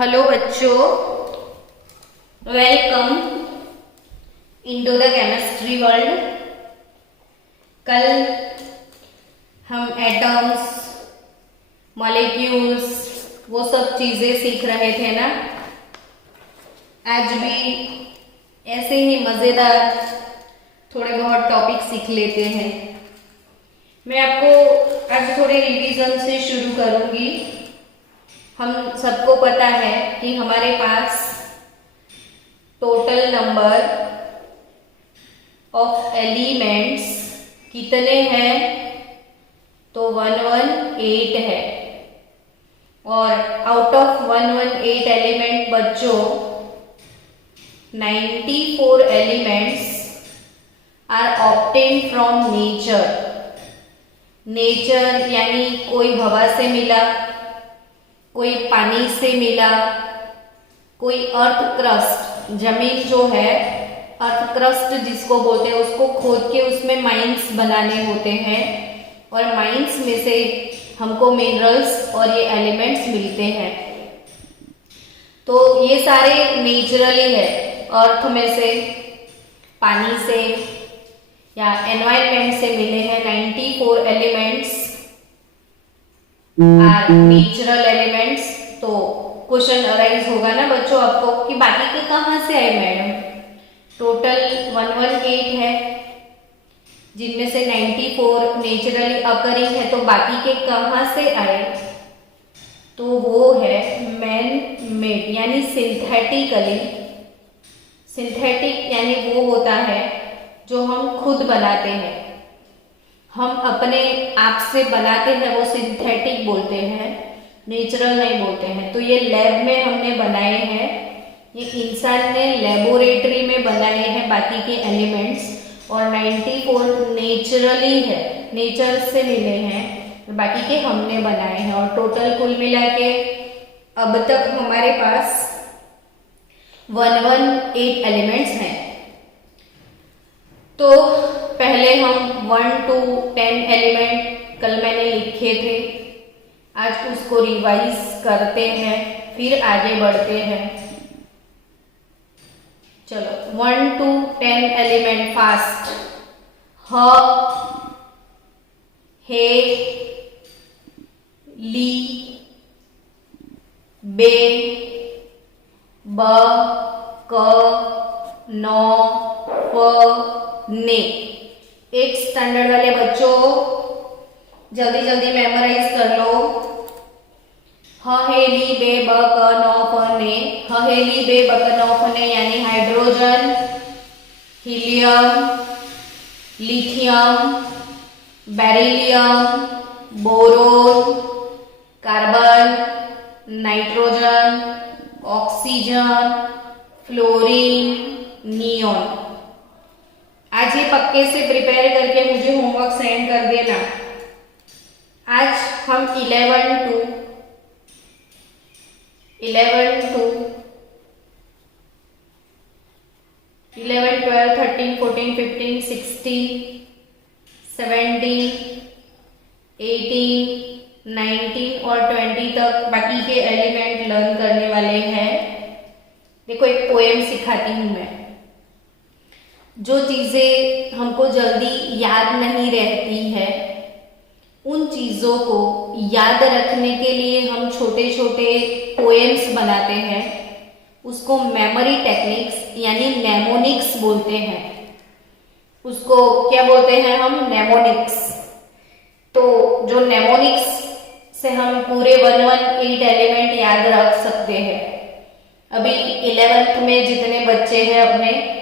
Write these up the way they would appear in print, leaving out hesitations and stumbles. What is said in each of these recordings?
Hello बच्चों, welcome into the chemistry world. कल हम एटम्स, मॉलिक्यूल्स, वो सब चीजें सीख रहे थे ना। आज भी ऐसे ही मजेदार थोड़े बहुत टॉपिक सीख लेते हैं। मैं आपको आज थोड़े रिवीजन से शुरू करूंगी। हम सबको पता है कि हमारे पास टोटल नंबर ऑफ एलिमेंट्स कितने हैं, तो 118 है। और आउट ऑफ 118 एलिमेंट बच्चों 94 elements are obtain from nature. Nature यानी कोई हवा से मिला, कोई पानी से मिला, कोई अर्थ क्रस्ट, जमीन जो है अर्थ क्रस्ट जिसको बोलते हैं, उसको खोद के उसमें माइंस बनाने होते हैं और माइंस में से हमको मिनरल्स और ये एलिमेंट्स मिलते हैं। तो ये सारे नेचुरली है, अर्थ में से, पानी से या एनवायरनमेंट से मिले हैं। 94 एलिमेंट्स आर नेचुरल एलिमेंट्स। तो क्वेश्चन अराइज होगा ना बच्चों आपको कि बाकी के कहां से आए मैडम। टोटल 118 है, जिनमें से 94 नेचुरली अकरिंग है, तो बाकी के कहां से आए, तो वो है मैन मेड यानी सिंथेटिकली। सिंथेटिक यानी वो होता है जो हम खुद बनाते हैं, हम अपने आप से बनाते हैं, वो सिंथेटिक बोलते हैं, नेचुरल नहीं बोलते हैं। तो ये लैब में हमने बनाए हैं, ये इंसान ने लेबोरेटरी में बनाए हैं बाकी के एलिमेंट्स। और 94 नेचुरली है, नेचर से मिले हैं, बाकी के हमने बनाए हैं। और टोटल कुल मिला के अब तक हमारे पास 118 एलिमेंट्स हैं। तो पहले हम 1 to 10 एलिमेंट कल मैंने लिखे थे, आज उसको रिवाइज करते हैं, फिर आगे बढ़ते हैं। चलो 1 to 10 एलिमेंट फास्ट। ह, हे, ली, बे, ब, क, नौ, प, ने। एक स्टैंडर्ड वाले बच्चों जल्दी जल्दी मेमोराइज कर लो। ह, हे, ली, बे, ब, क, नौ, प, ने। ह, हे, ली, बे, ब, क, नौ, प, ने यानी hydrogen, helium, lithium, beryllium, boron, carbon, nitrogen, oxygen, fluorine, neon. आज ये पक्के से प्रिपेयर करके मुझे होमवर्क सेंड कर देना। आज हम 11 to 11, 12, 13, 14, 15, 16, 17, 18, 19 और 20 तक बाकी के एलिमेंट लर्न करने वाले हैं। देखो एक पोएम सिखाती हूं मैं। जो चीजें हमको जल्दी याद नहीं रहती है, उन चीजों को याद रखने के लिए हम छोटे छोटे पोएम्स बनाते हैं। उसको मेमोरी टेक्निक्स यानी नेमोनिक्स बोलते हैं। उसको क्या बोलते हैं हम? नेमोनिक्स। तो जो नेमोनिक्स से हम पूरे 118 एलिमेंट याद रख सकते हैं। अभी 11th में जितने बच्चे हैं अपने,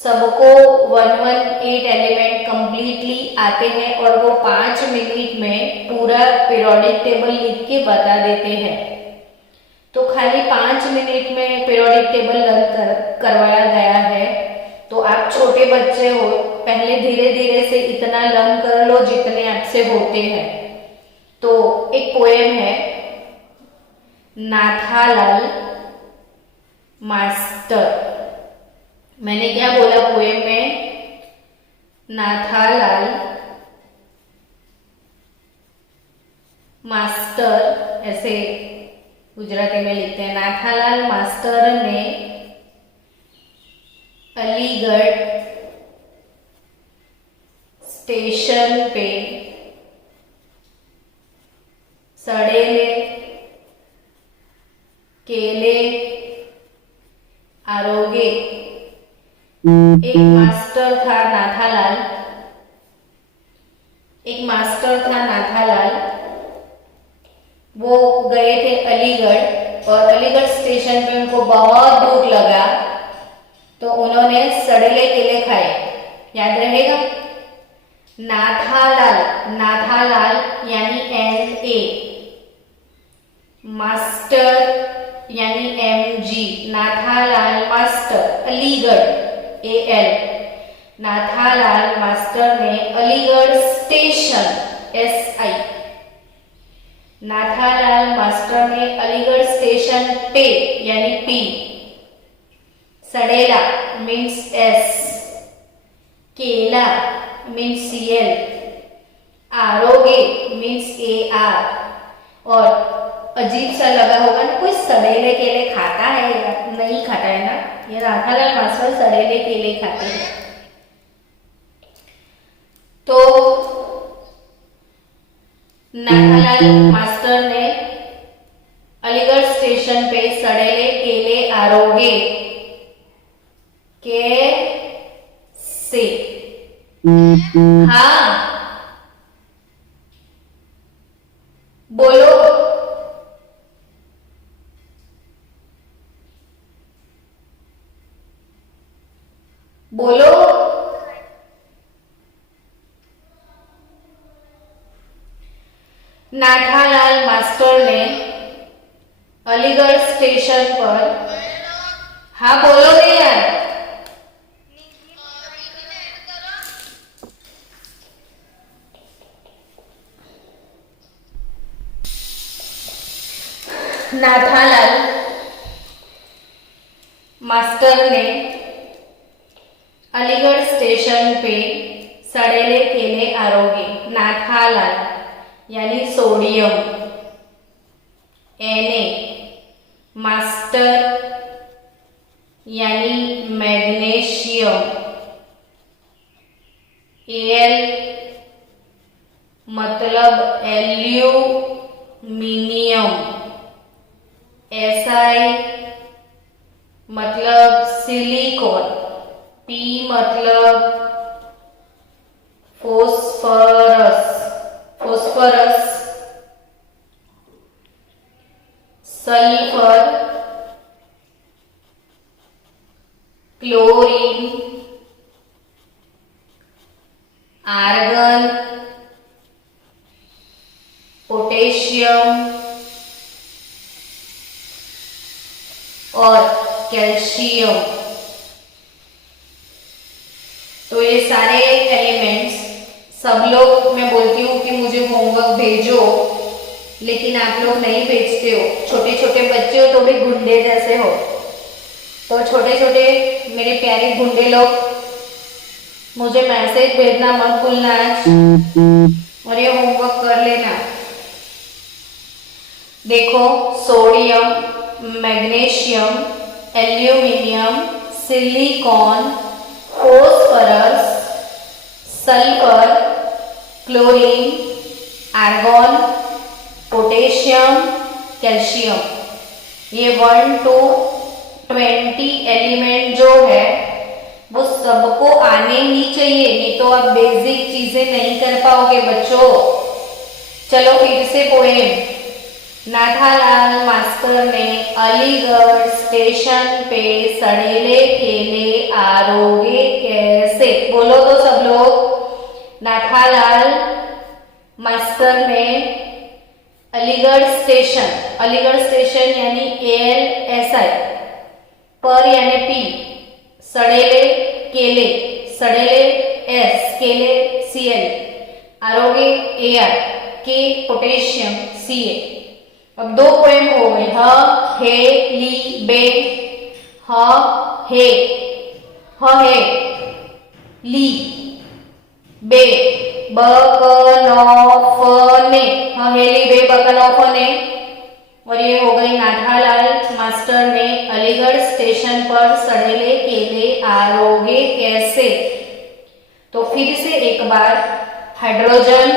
सबको 118 एलिमेंट कंप्लीटली आते हैं और वो 5 मिनट में पूरा पीरियोडिक टेबल लिख के बता देते हैं। तो खाली 5 मिनट में पीरियोडिक टेबल लर्न करवाया गया है। तो आप छोटे बच्चे हो, पहले धीरे धीरे से इतना लर्न कर लो जितने आपसे होते हैं। तो एक पोएम है, नाथालाल मास्टर। मैंने क्या बोला पोएम में? नाथालाल मास्टर, ऐसे गुजराती में लिखते हैं। नाथालाल मास्टर ने अलीगढ़ स्टेशन पे सड़ेले केले आरोगे। एक मास्टर था नाथालाल, वो गए थे अलीगढ़ और अलीगढ़ स्टेशन पे उनको बहुत भूख लगा तो उन्होंने सड़ेले केले खाए। याद रहेगा? नाथालाल यानी NA, मास्टर यानी MG, Nathalal master, Aligarh AL। Nathalal master ने Aligarh station SI, Nathalal master ने अलीगढ़ स्टेशन पे यानी P, सड़ेला मीन्स S, केला मीन्स CL, आरोगे मीन्स AR। और अजीब सा लगा होगा ना, कोई सड़ेले केले खाता है या नहीं खाता है ना? ये नाथालाल मास्टर सड़ेले केले खाते हैं। तो नाथालाल मास्टर ने अलीगढ़ स्टेशन पे सड़ेले केले आरोगे कैसे? हाँ बोलो। बोलो। नाथालाल मास्टर ने अलीगढ़ स्टेशन पर, हाँ बोलो रे यार। नाथालाल मास्टर ने अलीगढ़ स्टेशन पे सड़ेले केले आरोगे। नाथालाल यानी सोडियम, Na मास्टर यानी मैग्नीशियम, Al मतलब एल्यूमिनियम, Si मतलब सिलिकॉन, P मतलब phosphorus, sulphur, chlorine, argon, potassium और कैल्शियम। तो ये सारे एलिमेंट्स सब लोग, मैं बोलती हूँ कि मुझे होमवर्क भेजो, लेकिन आप लोग नहीं भेजते हो। छोटे छोटे बच्चे हो तो भी गुंडे जैसे हो। तो छोटे छोटे मेरे प्यारे गुंडे लोग, मुझे मैसेज भेजना मत भूलना आज और ये होमवर्क कर लेना। देखो, sodium, magnesium, aluminium, silicon, phosphorus, sulphur, chlorine, argon, potassium, calcium, ये 1 to 20 एलिमेंट जो है वो सबको आने ही चाहिए, नहीं तो आप बेसिक चीजें नहीं कर पाओगे बच्चों। चलो फिर से पोएम। नाथालाल मास्टर ने अलीगढ़ स्टेशन पे सड़ेले केले आरोगे कैसे? बोलो तो सब लोग। नाथालाल मास्टर ने अलीगढ़ स्टेशन यानी ALSI, पर यानी P, सड़ेले केले, सड़ेले S, केले CL, आरोगे AR, के पोटेशियम CA। अब 2 पोएम हो गए। ह हे ली बे, ह हे ली बे, बकनौफने, हेली बे बकनौफने, और ये हो गई नाथालाल मास्टर ने अलीगढ़ स्टेशन पर सड़ेले केले आरोगे कैसे। तो फिर से एक बार, hydrogen,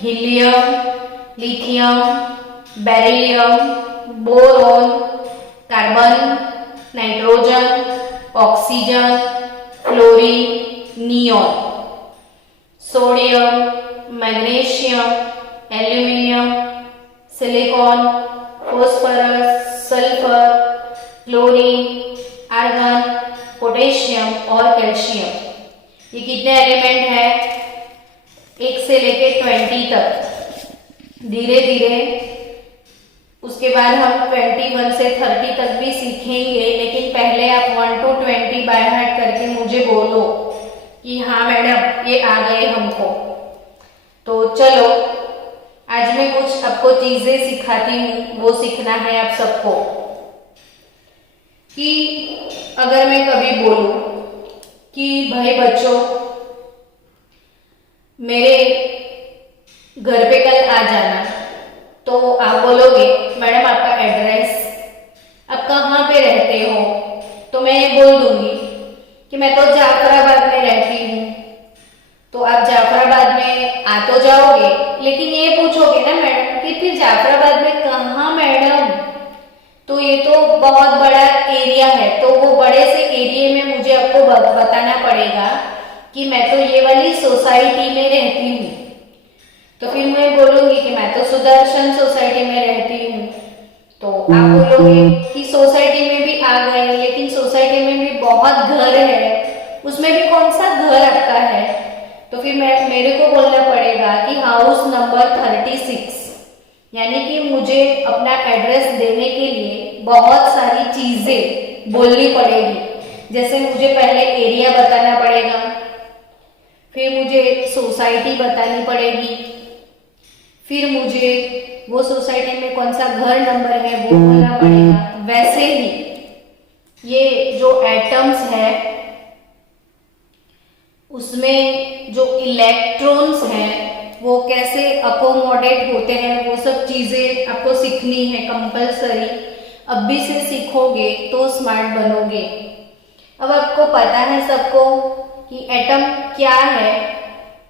helium, lithium, beryllium, boron, carbon, nitrogen, oxygen, fluorine, neon, sodium, magnesium, aluminium, silicon, phosphorus, sulphur, chlorine, argon, potassium और कैल्शियम। ये कितने एलिमेंट है? 1 से लेके 20 तक। धीरे धीरे उसके बाद हम 21 से 30 तक भी सीखेंगे, लेकिन पहले आप 1 to 20 बाय हार्ट करके मुझे बोलो कि हाँ मैडम ये आ गए हमको। तो चलो आज मैं कुछ आपको चीजें सिखाती हूँ, वो सीखना है आप सबको। कि अगर मैं कभी बोलूं कि भाई बच्चों मेरे घर पे कल आ जाना, तो आप बोलोगे मैडम आपका एड्रेस, आप कहाँ पे रहते हो? तो मैं ये बोल दूंगी कि मैं तो जाफराबाद में रहती हूँ। तो आप जाफराबाद में आ तो जाओगे, लेकिन ये पूछोगे ना मैडम कि फिर जाफराबाद में कहाँ मैडम? तो ये तो बहुत बड़ा एरिया है, तो वो बड़े से एरिया में मुझे आपको बताना पड़ेगा कि मैं तो ये वाली सोसाइटी में रहती हूँ। तो फिर मैं बोलूंगी कि मैं तो सुदर्शन सोसाइटी में रहती हूँ। तो आप बोलोगे कि सोसाइटी में भी आ गए, लेकिन सोसाइटी में भी बहुत घर है, उसमें भी कौन सा घर आपका है? तो फिर मेरे को बोलना पड़ेगा कि हाउस नंबर 36, यानी कि मुझे अपना एड्रेस देने के लिए बहुत सारी चीजें बोलनी पड़ेगी। जैसे मुझे पहले एरिया बताना पड़ेगा, फिर मुझे सोसाइटी बतानी पड़ेगी, फिर मुझे वो सोसाइटी में कौन सा घर नंबर है वो बोलना पड़ेगा। वैसे ही ये जो एटम्स है उसमें जो इलेक्ट्रॉन्स हैं वो कैसे अकोमोडेट होते हैं, वो सब चीजें आपको सीखनी है कंपल्सरी। अभी से सीखोगे तो स्मार्ट बनोगे। अब आपको पता है सबको कि एटम क्या है।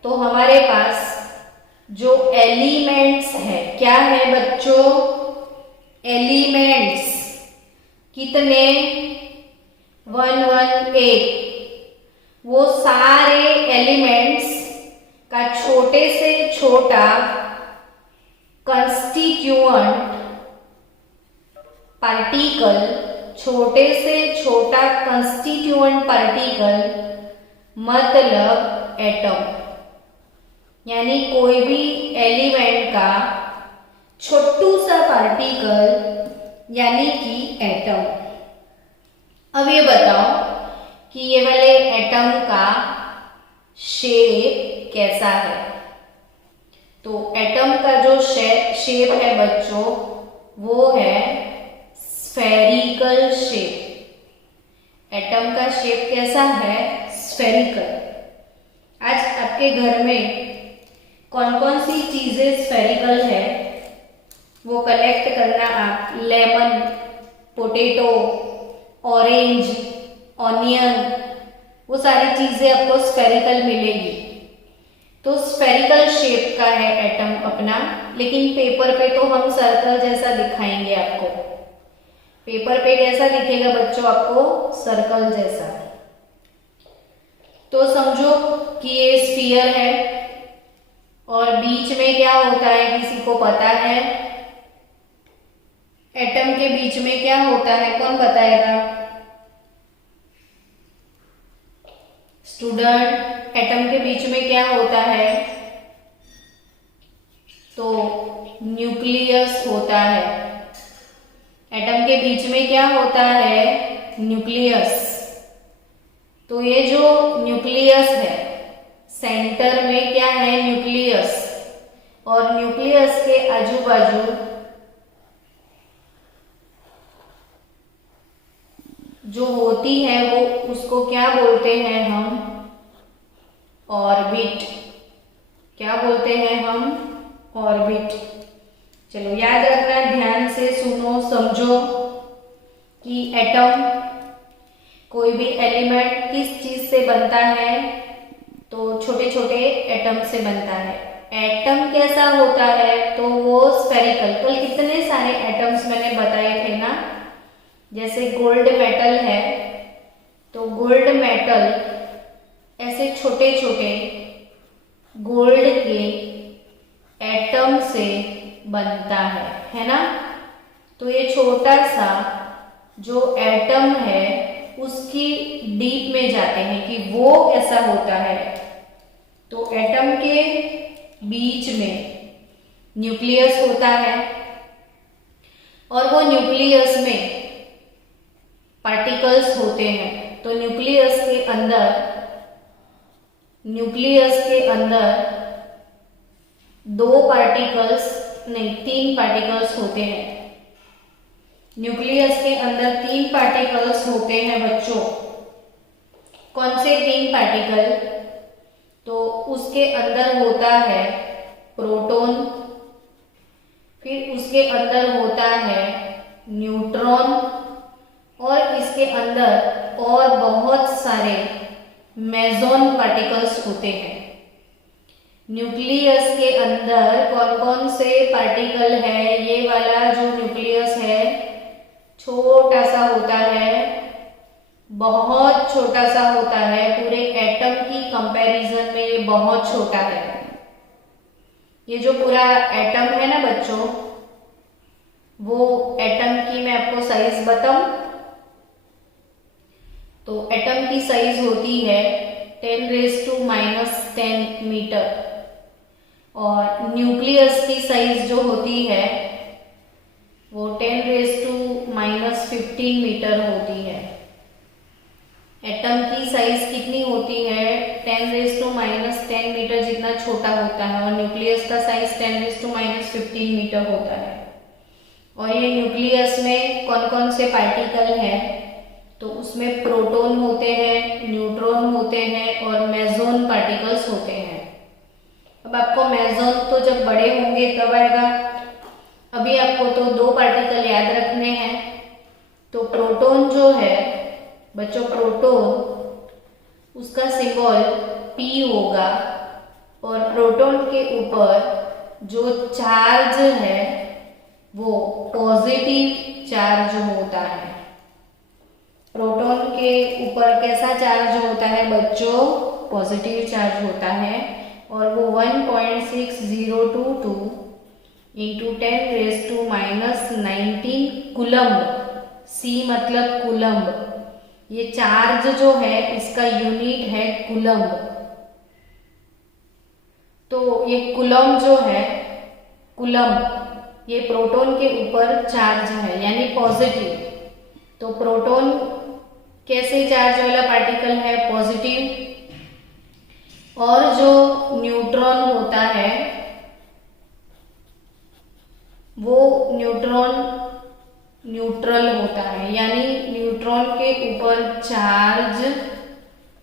तो हमारे पास जो एलिमेंट्स है, क्या है बच्चों? एलिमेंट्स कितने? 118। वो सारे एलिमेंट्स का छोटे से छोटा कंस्टिट्यूएंट पार्टिकल, छोटे से छोटा कंस्टिट्यूएंट पार्टिकल मतलब एटम, यानी कोई भी एलिमेंट का छोटू सा पार्टिकल यानी कि एटम। अब ये बताओ कि ये वाले एटम का शेप कैसा है? तो एटम का जो शेप है बच्चों वो है स्फेरिकल शेप। एटम का शेप कैसा है? स्फेरिकल। आज आपके घर में कौन कौन सी चीजें स्फेरिकल है वो कलेक्ट करना आप। लेमन, पोटैटो, ऑरेंज, ऑनियन, वो सारी चीजें आपको स्फेरिकल मिलेगी। तो स्फेरिकल शेप का है एटम अपना, लेकिन पेपर पे तो हम सर्कल जैसा दिखाएंगे आपको। पेपर पे कैसा दिखेगा बच्चों आपको? सर्कल जैसा। तो समझो कि ये स्फीयर है और बीच में क्या होता है किसी को पता है? एटम के बीच में क्या होता है, कौन बताएगा? स्टूडेंट, एटम के बीच में क्या होता है? तो न्यूक्लियस होता है। एटम के बीच में क्या होता है? न्यूक्लियस। तो ये जो न्यूक्लियस है, सेंटर में क्या है? न्यूक्लियस। और न्यूक्लियस के आजू बाजू जो होती है वो उसको क्या बोलते हैं हम? ऑर्बिट। क्या बोलते हैं हम? ऑर्बिट। चलो याद रखना, ध्यान से सुन समझो कि एटम, कोई भी एलिमेंट किस चीज से बनता है, तो छोटे छोटे एटम से बनता है। एटम कैसा होता है, तो वो स्फेरिकल। कल कितने सारे एटम्स मैंने बताए थे ना, जैसे गोल्ड मेटल है, तो गोल्ड मेटल ऐसे छोटे छोटे गोल्ड के एटम से बनता है ना। तो ये छोटा सा जो एटम है उसकी डीप में जाते हैं कि वो कैसा होता है। तो एटम के बीच में न्यूक्लियस होता है और वो न्यूक्लियस में पार्टिकल्स होते हैं। तो न्यूक्लियस के अंदर तीन पार्टिकल्स होते हैं। न्यूक्लियस के अंदर 3 पार्टिकल्स होते हैं बच्चों। कौन से 3 पार्टिकल, तो उसके अंदर होता है प्रोटॉन, फिर उसके अंदर होता है न्यूट्रॉन, और इसके अंदर और बहुत सारे मेसॉन पार्टिकल्स होते हैं। न्यूक्लियस के अंदर कौन कौन से पार्टिकल है, ये वाला जो न्यूक्लियस है छोटा सा होता है, बहुत छोटा सा होता है, पूरे एटम की कंपैरिजन में ये बहुत छोटा है। ये जो पूरा एटम है ना बच्चों, वो एटम की मैं आपको साइज बताऊं, तो एटम की साइज होती है 10⁻⁻10 मीटर, और न्यूक्लियस की साइज जो होती है वो 10⁻⁻15 मीटर होती है। एटम की साइज कितनी होती है, 10⁻⁻10 मीटर जितना छोटा होता है, और न्यूक्लियस का साइज 10⁻15 मीटर होता है। और ये न्यूक्लियस में कौन कौन से पार्टिकल हैं, तो उसमें प्रोटॉन होते हैं, न्यूट्रॉन होते हैं और मेसॉन पार्टिकल्स होते हैं। अब आपको मेसॉन तो जब बड़े होंगे तब आएगा, अभी आपको तो 2 पार्टिकल याद रखने हैं। तो प्रोटॉन जो है बच्चों, प्रोटॉन उसका सिंबल P होगा, और प्रोटॉन के ऊपर जो चार्ज है वो पॉजिटिव चार्ज होता है। प्रोटॉन के ऊपर कैसा चार्ज होता है बच्चों, पॉजिटिव चार्ज होता है, और वो 1.6022 इंटू 10⁻⁻19 कूलम्ब, C मतलब कूलम्ब। ये चार्ज जो है इसका यूनिट है कूलम्ब। तो ये कूलम्ब जो है, कूलम्ब ये प्रोटॉन के ऊपर चार्ज है यानी पॉजिटिव। तो प्रोटॉन कैसे चार्ज वाला पार्टिकल है, पॉजिटिव, और जो न्यूट्रॉन होता है वो न्यूट्रॉन न्यूट्रल होता है, यानी न्यूट्रॉन के ऊपर चार्ज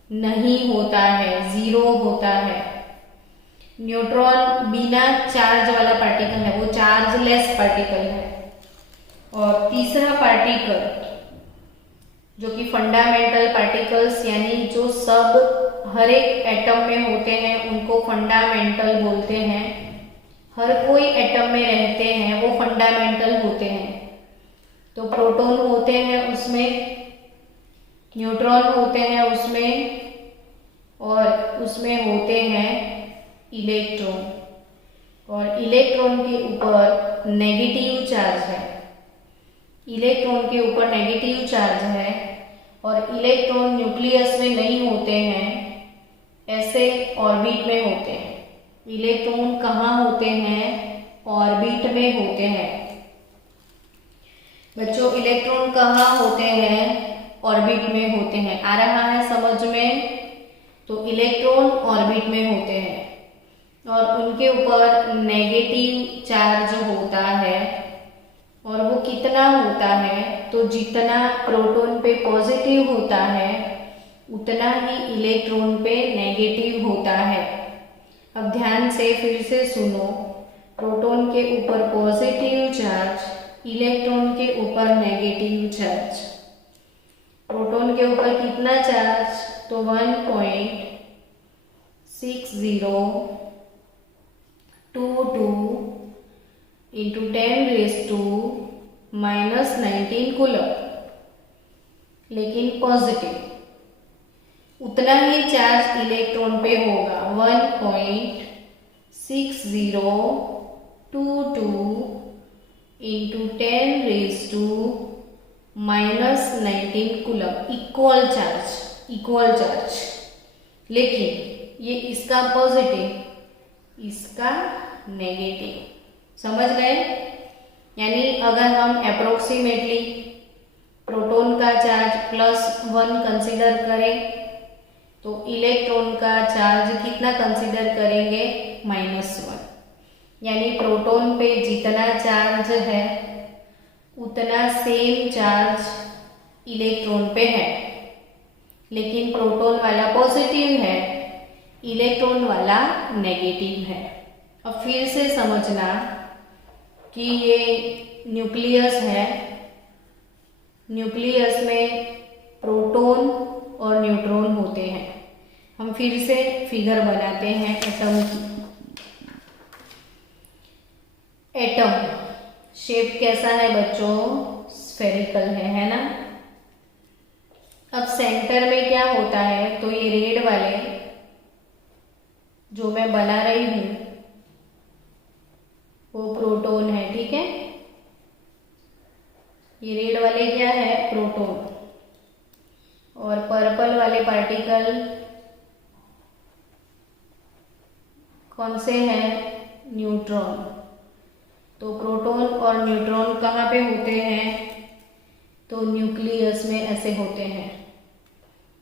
नहीं होता है, 0 होता है। न्यूट्रॉन बिना चार्ज वाला पार्टिकल है, वो चार्जलेस पार्टिकल है। और तीसरा पार्टिकल जो कि फंडामेंटल पार्टिकल्स, यानी जो सब हर एक एटम में होते हैं उनको फंडामेंटल बोलते हैं। हर कोई एटम में रहते हैं वो फंडामेंटल होते हैं। तो प्रोटॉन होते हैं उसमें, न्यूट्रॉन होते हैं उसमें, और उसमें होते हैं इलेक्ट्रॉन। और इलेक्ट्रॉन के ऊपर नेगेटिव चार्ज है, इलेक्ट्रॉन के ऊपर नेगेटिव चार्ज है। और इलेक्ट्रॉन न्यूक्लियस में नहीं होते हैं, ऐसे ऑर्बिट में होते हैं। इलेक्ट्रॉन कहाँ होते हैं, ऑर्बिट में होते हैं। बच्चों इलेक्ट्रॉन कहाँ होते हैं, ऑर्बिट में होते हैं। आ रहा है समझ में, तो इलेक्ट्रॉन ऑर्बिट में होते हैं और उनके ऊपर नेगेटिव चार्ज होता है। और वो कितना होता है, तो जितना प्रोटॉन पे पॉजिटिव होता है उतना ही इलेक्ट्रॉन पे नेगेटिव होता है। अब ध्यान से फिर से सुनो, प्रोटॉन के ऊपर पॉजिटिव चार्ज इलेक्ट्रॉन के ऊपर नेगेटिव चार्ज, प्रोटॉन के ऊपर कितना चार्ज, तो 1.6022 इंटू 10⁻⁻19 कूलम, लेकिन पॉजिटिव। उतना ही चार्ज इलेक्ट्रॉन पे होगा 1.6022 इंटू 10⁻⁻19 कूलम, इक्वल चार्ज। लेकिन ये इसका पॉजिटिव, इसका नेगेटिव, समझ गए। यानी अगर हम अप्रोक्सीमेटली प्रोटॉन का चार्ज +1 कंसीडर करें तो इलेक्ट्रॉन का चार्ज कितना कंसीडर करेंगे, -1। यानी प्रोटॉन पे जितना चार्ज है उतना सेम चार्ज इलेक्ट्रॉन पे है, लेकिन प्रोटॉन वाला पॉजिटिव है, इलेक्ट्रॉन वाला नेगेटिव है। अब फिर से समझना कि ये न्यूक्लियस है, न्यूक्लियस में प्रोटॉन और न्यूट्रॉन होते हैं। हम फिर से फिगर बनाते हैं एटम की। एटम शेप कैसा है बच्चों, स्फेरिकल है ना। अब सेंटर में क्या होता है, तो ये रेड वाले जो मैं बना रही हूं वो प्रोटॉन है, ठीक है। ये रेड वाले क्या है, प्रोटॉन, और पर्पल वाले पार्टिकल कौन से हैं, न्यूट्रॉन। तो प्रोटॉन और न्यूट्रॉन कहाँ पे होते हैं, तो न्यूक्लियस में ऐसे होते हैं।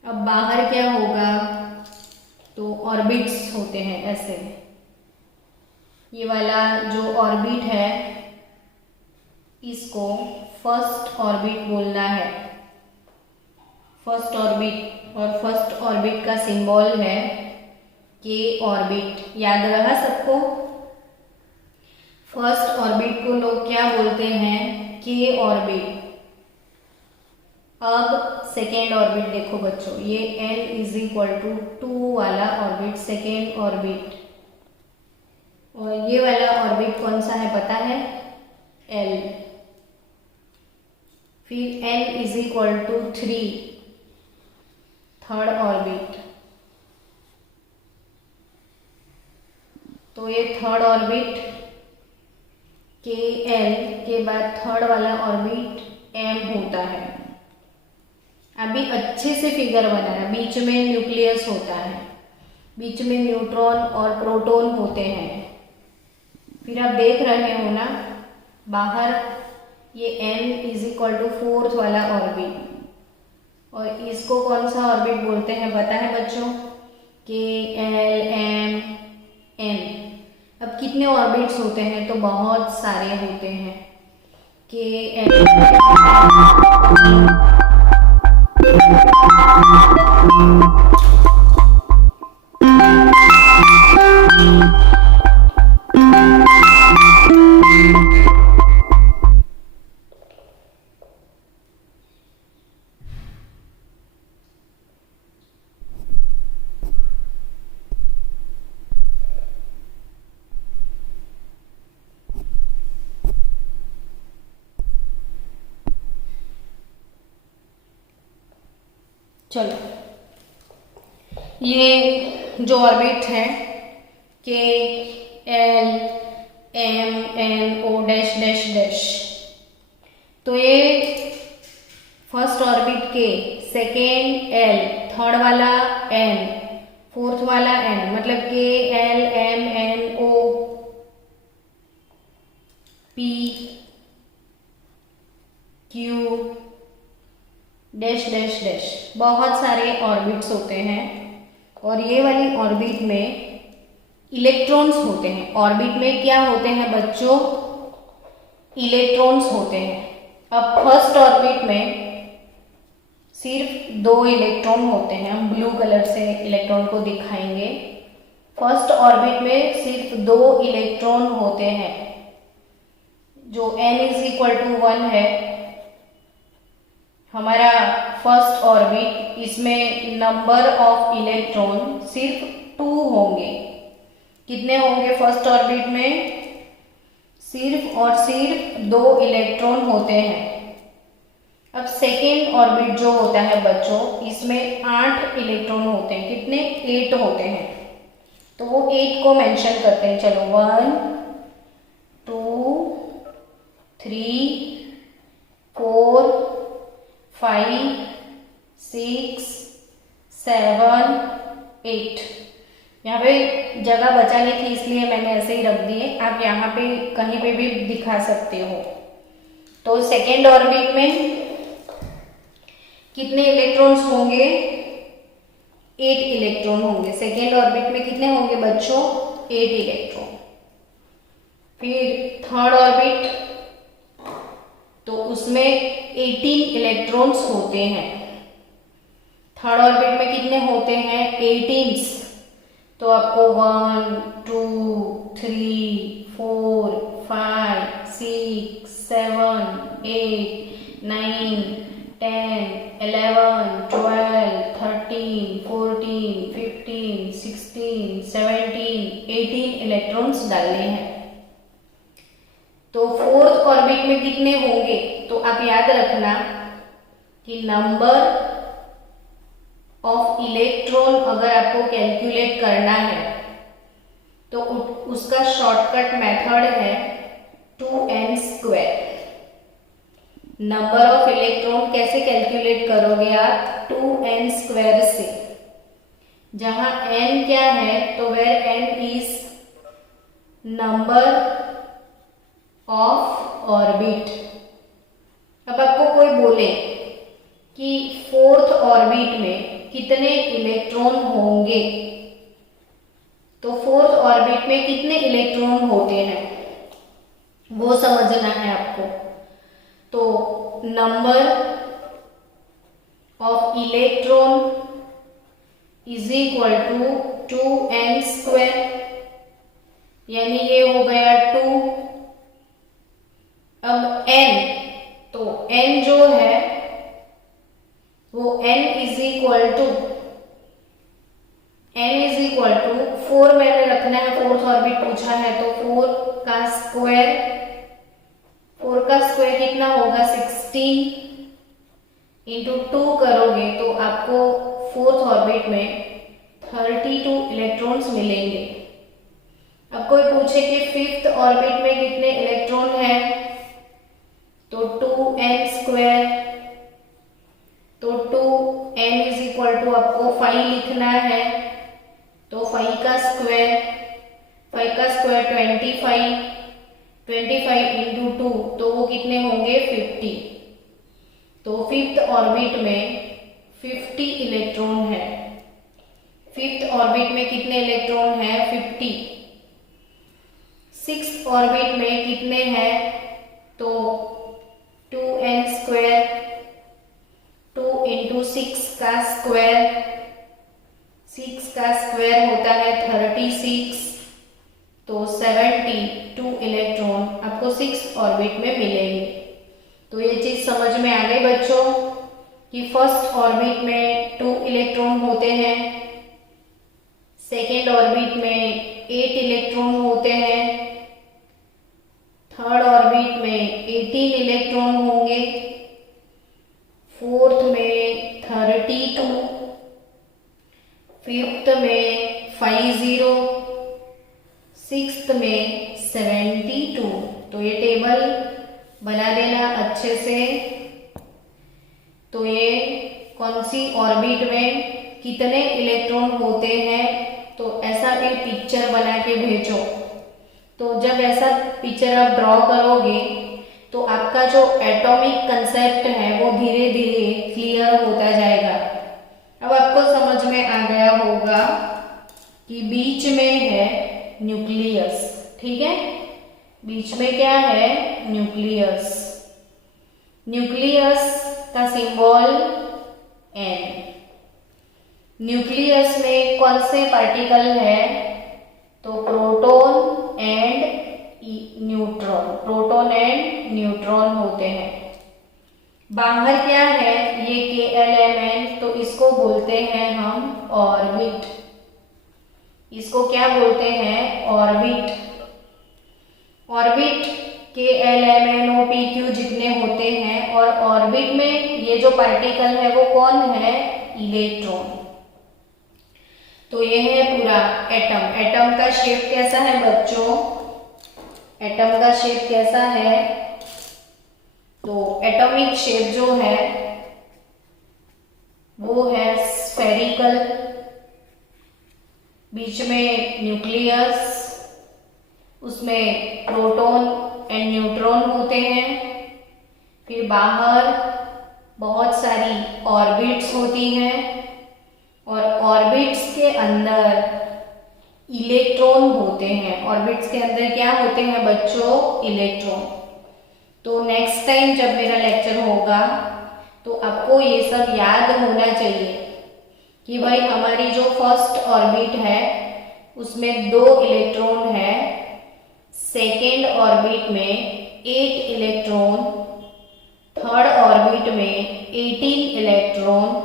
अब बाहर क्या होगा, तो ऑर्बिट्स होते हैं ऐसे। ये वाला जो ऑर्बिट है इसको फर्स्ट ऑर्बिट बोलना है, फर्स्ट ऑर्बिट। और फर्स्ट ऑर्बिट का सिंबल है के ऑर्बिट, याद रहा सबको। फर्स्ट ऑर्बिट को लोग क्या बोलते हैं, के ऑर्बिट। अब सेकेंड ऑर्बिट देखो बच्चों, ये n=2 वाला ऑर्बिट सेकेंड ऑर्बिट, और ये वाला ऑर्बिट कौन सा है पता है, L। फिर n=3 थर्ड ऑर्बिट, तो ये थर्ड ऑर्बिट KL के बाद थर्ड वाला ऑर्बिट M होता है। अभी अच्छे से फिगर बनाना, बीच में न्यूक्लियस होता है, बीच में न्यूट्रॉन और प्रोटॉन होते हैं। फिर आप देख रहे हो ना बाहर, ये n=4 वाला ऑर्बिट, और इसको कौन सा ऑर्बिट बोलते हैं पता है बच्चों, KLMN। अब कितने ऑर्बिट्स होते हैं, तो बहुत सारे होते हैं। KL चलो, ये जो ऑर्बिट है KLMNO डैश, तो ये फर्स्ट ऑर्बिट के, सेकेंड L, थर्ड वाला N, फोर्थ वाला N, मतलब KLMNO PQ डैश, बहुत सारे ऑर्बिट्स होते हैं। और ये वाली ऑर्बिट में इलेक्ट्रॉन्स होते हैं। ऑर्बिट में क्या होते हैं बच्चों, इलेक्ट्रॉन्स होते हैं। अब फर्स्ट ऑर्बिट में सिर्फ 2 इलेक्ट्रॉन होते हैं, हम ब्लू कलर से इलेक्ट्रॉन को दिखाएंगे। फर्स्ट ऑर्बिट में सिर्फ 2 इलेक्ट्रॉन होते हैं, जो n इज इक्वल टू 1 है हमारा फर्स्ट ऑर्बिट, इसमें नंबर ऑफ इलेक्ट्रॉन सिर्फ 2 होंगे। कितने होंगे फर्स्ट ऑर्बिट में? सिर्फ और सिर्फ 2 इलेक्ट्रॉन होते हैं। अब सेकेंड ऑर्बिट जो होता है बच्चों, इसमें 8 इलेक्ट्रॉन होते हैं। कितने? 8 होते हैं। तो वो 8 को मेंशन करते हैं। चलो 1 2 3 4 5 6 7 8। यहाँ पे जगह बचा ली थी इसलिए मैंने ऐसे ही रख दिए। आप यहाँ पे कहीं पे भी दिखा सकते हो। तो सेकेंड ऑर्बिट में कितने इलेक्ट्रॉन्स होंगे? 8 इलेक्ट्रॉन होंगे। सेकेंड ऑर्बिट में कितने होंगे बच्चों? 8 इलेक्ट्रॉन। फिर थर्ड ऑर्बिट, तो उसमें 18 इलेक्ट्रॉन्स होते हैं। थर्ड ऑर्बिट में कितने होते हैं? 18। तो आपको 1 2 3 4 5 6 7 8 9 10 11 12 13 14 15 16 17 18 इलेक्ट्रॉन्स डालने हैं। तो फोर्थ ऑर्बिट में कितने होंगे? तो आप याद रखना कि नंबर ऑफ इलेक्ट्रॉन अगर आपको कैलकुलेट करना है तो उसका शॉर्टकट मेथड है 2n²। नंबर ऑफ इलेक्ट्रॉन कैसे कैलकुलेट करोगे आप? 2n² से। जहां n क्या है? तो where n is number of orbit. अब आपको कोई बोले कि फोर्थ ऑर्बिट में कितने इलेक्ट्रॉन होंगे, तो फोर्थ ऑर्बिट में कितने इलेक्ट्रॉन होते हैं वो समझना है आपको। तो number of electron is equal to 2n², यानी ये हो गया 2। अब n, तो n जो है वो n इज इक्वल टू 4 मैंने रखना है। फोर्थ ऑर्बिट पूछा है तो 4 का स्क्वायर कितना होगा? 16 इंटू 2 करोगे तो आपको फोर्थ ऑर्बिट में 32 इलेक्ट्रॉन्स मिलेंगे। अब कोई पूछे कि फिफ्थ ऑर्बिट में कितने इलेक्ट्रॉन हैं, तो 2n²। तो 2n इज इक्वल टू आपको 5 लिखना है। तो 5 का स्क्वायर 25 इंटू 2, तो वो कितने होंगे? 50। तो फिफ्थ ऑर्बिट में 50 इलेक्ट्रॉन है। फिफ्थ ऑर्बिट में कितने इलेक्ट्रॉन है? 50। सिक्स्थ ऑर्बिट में कितने हैं? तो 2n², 2 इंटू 6 का स्क्वायर, 6 का स्क्वायर होता है 36। तो 72 इलेक्ट्रॉन आपको 6 ऑर्बिट में मिलेंगे। तो ये चीज समझ में आ गई बच्चों कि फर्स्ट ऑर्बिट में 2 इलेक्ट्रॉन होते हैं, सेकेंड ऑर्बिट में 8 इलेक्ट्रॉन होते हैं, थर्ड ऑर्बिट में 18 इलेक्ट्रॉन होंगे, फोर्थ में 32, फिफ्थ में 50, सिक्स्थ में 72। तो ये टेबल बना देना अच्छे से। तो ये कौन सी ऑर्बिट में कितने इलेक्ट्रॉन होते हैं, तो ऐसा एक पिक्चर बना के भेजो। तो जब ऐसा पिक्चर आप ड्रॉ करोगे तो आपका जो एटॉमिक कंसेप्ट है वो धीरे धीरे क्लियर होता जाएगा। अब आपको समझ में आ गया होगा कि बीच में है न्यूक्लियस। ठीक है, बीच में क्या है? न्यूक्लियस। न्यूक्लियस का सिंबल N। न्यूक्लियस में कौन से पार्टिकल है? तो proton and neutron, proton and neutron होते हैं। बाहर क्या है ये के एलिमेंट, तो इसको बोलते हैं हम ऑर्बिट। इसको क्या बोलते हैं? ऑर्बिट। ऑर्बिट के LMNO जितने होते हैं, और ऑर्बिट में ये जो पार्टिकल है वो कौन है? इलेक्ट्रॉन। तो ये है पूरा एटम। एटम का शेप कैसा है बच्चों? एटम का शेप कैसा है? तो एटॉमिक शेप जो है वो है स्फेरिकल, बीच में न्यूक्लियस, उसमें प्रोटॉन एंड न्यूट्रॉन होते हैं, फिर बाहर बहुत सारी ऑर्बिट्स होती हैं, और ऑर्बिट्स के अंदर इलेक्ट्रॉन होते हैं। ऑर्बिट्स के अंदर क्या होते हैं बच्चों? इलेक्ट्रॉन। तो नेक्स्ट टाइम जब मेरा लेक्चर होगा तो आपको ये सब याद होना चाहिए कि भाई हमारी जो फर्स्ट ऑर्बिट है उसमें 2 इलेक्ट्रॉन है, सेकेंड ऑर्बिट में 8 इलेक्ट्रॉन, थर्ड ऑर्बिट में 18 इलेक्ट्रॉन,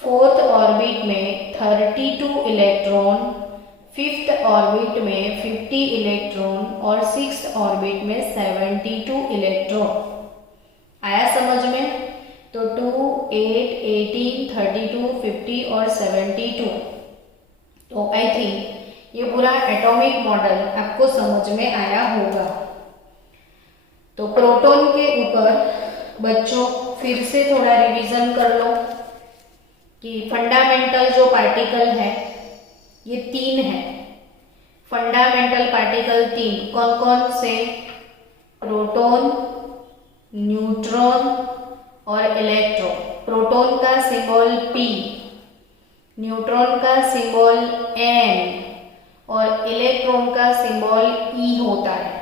फोर्थ ऑर्बिट में 32 इलेक्ट्रॉन, फिफ्थ ऑर्बिट में 50 इलेक्ट्रॉन और सिक्स्थ ऑर्बिट में 72 इलेक्ट्रॉन। आया समझ में? तो 2, 8, 18, 32, 50 और 72। तो आई थिंक ये पूरा एटॉमिक मॉडल आपको समझ में आया होगा। तो प्रोटॉन के ऊपर बच्चों फिर से थोड़ा रिवीजन कर लो कि फंडामेंटल जो पार्टिकल है ये 3 है। फंडामेंटल पार्टिकल 3 कौन कौन से? प्रोटॉन, न्यूट्रॉन और इलेक्ट्रॉन। प्रोटॉन का सिंबल P, न्यूट्रॉन का सिंबल N और इलेक्ट्रॉन का सिंबल E होता है।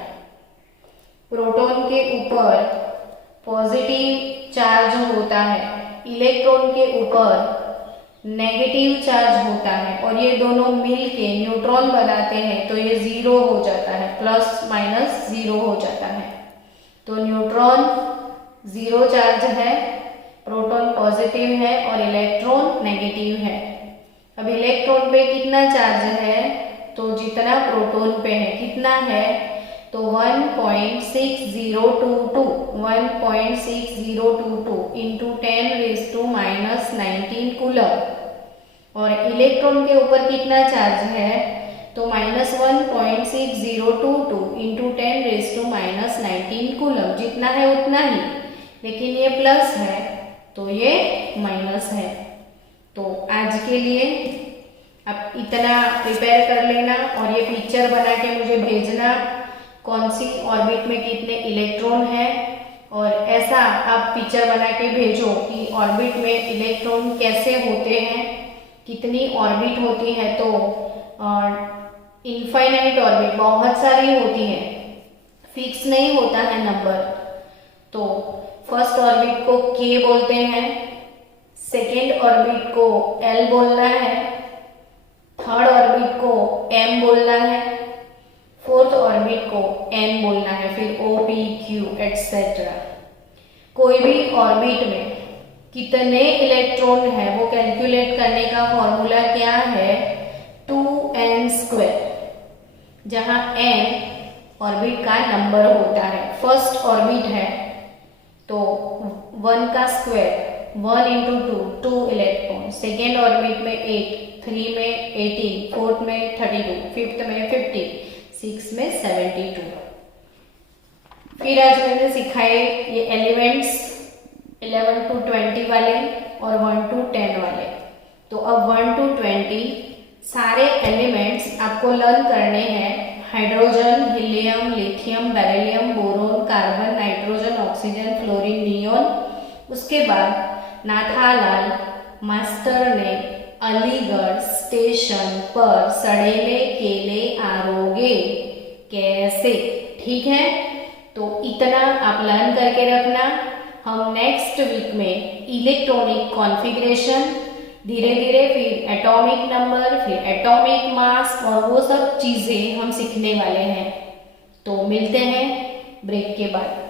प्रोटॉन के ऊपर पॉजिटिव चार्ज होता है, इलेक्ट्रॉन के ऊपर नेगेटिव चार्ज होता है, और ये दोनों मिलके न्यूट्रॉन बनाते हैं, तो ये 0 हो जाता है, प्लस माइनस 0 हो जाता है। तो न्यूट्रॉन 0 चार्ज है, प्रोटॉन पॉजिटिव है और इलेक्ट्रॉन नेगेटिव है। अब इलेक्ट्रॉन पे कितना चार्ज है? तो जितना प्रोटॉन पे है कितना है? तो 1.6022 इंटू 10⁻⁻19 कूलम। और इलेक्ट्रॉन के ऊपर कितना चार्ज है? तो -1.6022 इंटू 10⁻⁻19 कूलम। जितना है उतना ही, लेकिन ये प्लस है तो ये माइनस है। तो आज के लिए आप इतना प्रिपेयर कर लेना और ये पिक्चर बना के मुझे भेजना कौन सी ऑर्बिट में कितने इलेक्ट्रॉन है, और ऐसा आप पिक्चर बना के भेजो कि ऑर्बिट में इलेक्ट्रॉन कैसे होते हैं, कितनी ऑर्बिट होती है। तो इनफाइनाइट ऑर्बिट बहुत सारी होती है, फिक्स नहीं होता है नंबर। तो फर्स्ट ऑर्बिट को K बोलते हैं, सेकेंड ऑर्बिट को L बोलना है, थर्ड ऑर्बिट को M बोलना है, फोर्थ ऑर्बिट को N बोलना है, फिर O, P, Q एटसेट्रा। कोई भी ऑर्बिट में कितने इलेक्ट्रॉन है वो कैलकुलेट करने का फॉर्मूला क्या है? 2n², जहां n ऑर्बिट का नंबर होता है। फर्स्ट ऑर्बिट है तो 1 का square 1 into 2 electron, second orbit में 8, 3 में 18, फोर्थ में 32, फिफ्थ में 50, 6 में 72। फिर आज मैंने सिखाए ये एलिमेंट्स 11 to 20 वाले और 1 to 10 वाले। तो अब 1 to 20 सारे एलिमेंट्स आपको लर्न करने हैं। Hydrogen, helium, lithium, beryllium, boron, carbon, nitrogen, oxygen, fluorine, neon. उसके बाद नाथालाल मास्टर ने अलीगढ़ स्टेशन पर सड़ेले केले आरोगे कैसे, ठीक है? तो इतना आप लर्न करके रखना। हम नेक्स्ट वीक में इलेक्ट्रॉनिक कॉन्फ़िगरेशन, धीरे धीरे फिर एटॉमिक नंबर, फिर एटॉमिक मास और वो सब चीज़ें हम सीखने वाले हैं। तो मिलते हैं ब्रेक के बाद।